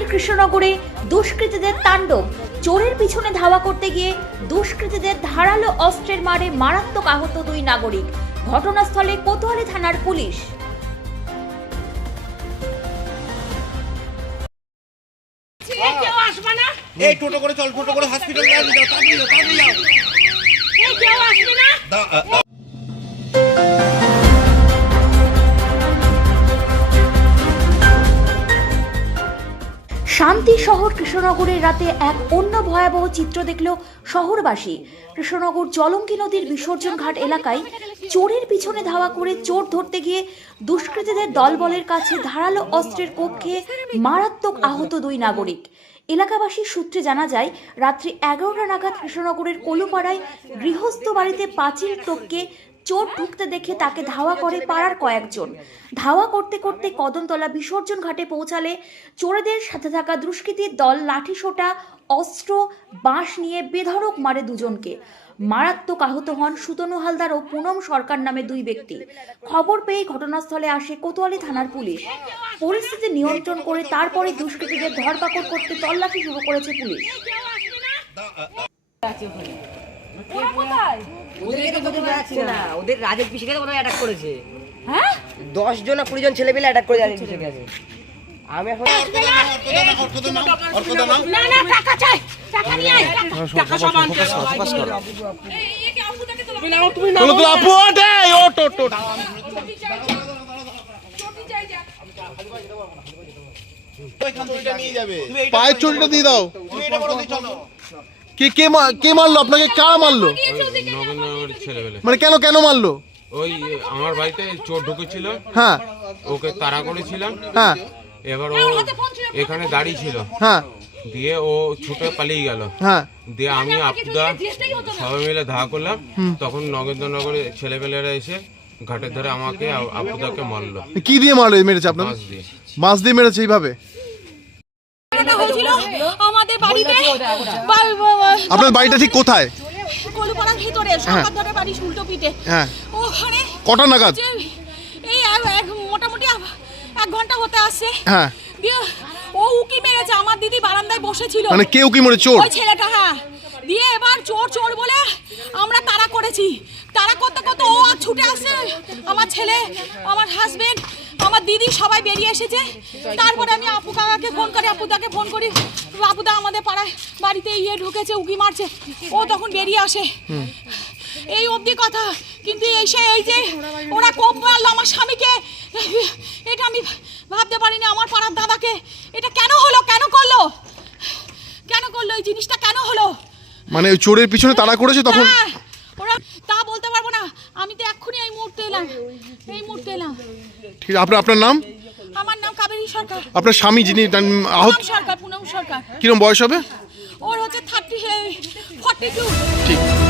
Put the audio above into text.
ফের কৃষ্ণনগরে দুষ্কৃতীদের তাণ্ডব। চোরের পিছনে ধাওয়া করতে গিয়ে দুষ্কৃতীদের ধারালো অস্ত্রের মারে মারাত্মক আহত দুই নাগরিক। ঘটনাস্থলে কোতোয়ালি থানার পুলিশ। এই টোটো করে চল টোটো করে হসপিটাল যাও তাড়াতাড়ি যাও তাড়াতাড়ি যাও। কেউ আসবে না? শান্তি শহর কৃষ্ণনগরের রাতে এক অন্য ভয়াবহ চিত্র দেখল শহরবাসী। কৃষ্ণনগর জলঙ্কি নদীর বিসর্জন ঘাট এলাকায় চোরের পিছনে ধাওয়া করে চোর ধরতে গিয়ে দুষ্কৃতীদের দলবলের কাছে ধারালো অস্ত্রের খেয়ে মারাত্মক আহত দুই নাগরিক। এলাকাবাসীর সূত্রে জানা যায়, রাত্রি এগারোটা নাগাদ কৃষ্ণনগরের কলুপাড়ায় গৃহস্থ বাড়িতে পাঁচিল টপকে চোর ঢুকতে দেখে তাকে ধাওয়া করে পাড়ার কয়েকজন। ধাওয়া করতে করতে কদমতলা বিসর্জন ঘাটে পৌঁছালে চোরেদের সাথে থাকা দুষ্কৃতীর দল লাঠিসোঁটা, অস্ত্র, বাঁশ নিয়ে বেধড়ক মারে দুজনকে। মারাত্মক আহত হন সুতনু হালদার ও পুনম সরকার নামে দুই ব্যক্তি। খবর পেয়ে ঘটনাস্থলে আসে কোতোয়ালি থানার পুলিশ। পরিস্থিতি নিয়ন্ত্রণ করে তারপরে দুষ্কৃতীদের ধরপাকড় করতে তল্লাশি শুরু করেছে পুলিশ। ওদের রাজের পিছিয়ে ওরা অ্যাটাক করেছে হ্যাঁ দশ জন না কুড়ি জন ছেলে পেলে অ্যাটাক করে রাজের পিছিয়ে গেছে আমি এখন অর্কদা নাও, অর্কদা নাও। না না টাকা চাই টাকা নিয়ে আয় টাকা সব আনতে তোলো তো আপু ওঠে ও টোটো নিয়ে পায়ের চটিটা দিয়ে দাও তুমি এটা বলো চলো কে কে মা- কে মারলো? আপনাকে কারা মারলো? নগেন্দ্রনগরের ছেলেবেলে মানে কেন কেন মারলো? ওই আমার বাড়িতে চোর ঢুকেছিল। হ্যাঁ। ওকে তাড়া করেছিলাম। হ্যাঁ। এবার ও এখানে দাঁড়িয়ে ছিল। হ্যাঁ। দিয়ে ও ছুটে পালিয়ে গেল। হ্যাঁ। দিয়ে আমি আপুদা সবাই মিলে ধাওয়া করলাম। তখন নগেন্দ্রনগরের ছেলেপেলেরা এসে ঘাটের ধরে আমাকে আ- আপুদাকে মারলো। কি দিয়ে মারলো মেরেছে আপনার মাছ দিয়ে। মাছ দিয়ে মেরেছে এইভাবে? হয়েছিল আমাদের বাড়িতে? আপনার বাড়িটা ঠিক কোথায়? কলুপাড়ার ভিতরে সরকার বাড়ি উল্টো পিঠে। হ্যাঁ। ওখানে কটা নাগাদ? এই মোটামুটি এক- ঘণ্টা হতে আসছে। হ্যাঁ। দিয়ে ও উকি মেরেছে আমার দিদি বারান্দায় বসেছিল। মানে কেউ কি মরে চোর? ওই ছেলেটা হ্যাঁ। দিয়ে এবার চোর চোর বলে আমরা তাড়া করেছি। তাড়া করতে করতে ও আর ছুটে আসছে আমার ছেলে আমার হাজবেন্ড আমার দিদি সবাই বেরিয়ে এসেছে। তারপরে আমি আপু কাকাকে ফোন করি আপুদাকে ফোন করি। আপুদা আমাদের পাড়ায় বাড়িতে ইয়ে ঢুকেছে উকি মারছে। ও তখন বেরিয়ে আসে। এই অবধি কথা। কিন্তু এসে এই যে ওরা কোপ মারলো আমার স্বামীকে এটা আমি ভাবতে পারিনি আমার পাড়ার দাদাকে। এটা কেন হলো? কেন করল? কেন করল? এই জিনিসটা কেন হলো? মানে ওই চোরের পিছনে তাড়া করেছে তখন? ওরা তা বলতে পারব না। আমি তো এক্ষুনি এই মুহূর্তে এলাম। এই মুহূর্তে এলাম ঠিক আছে, আপনার আপনার নাম? আমার নাম কাবেরী সরকার। আপনার স্বামী যিনি তার- আহত? পুনম সরকার পুনম সরকার। কিরম বয়স হবে? ওর হচ্ছে থার্টি ফর্টি টু ঠিক।